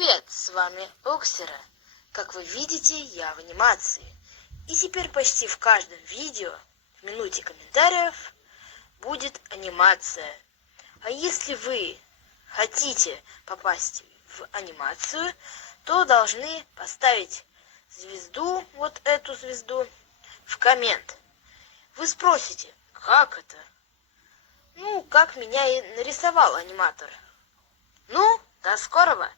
Привет, с вами Оксера. Как вы видите, я в анимации. И теперь почти в каждом видео, в минуте комментариев, будет анимация. А если вы хотите попасть в анимацию, то должны поставить звезду, вот эту звезду, в коммент. Вы спросите, как это? Ну, как меня и нарисовал аниматор. Ну, до скорого!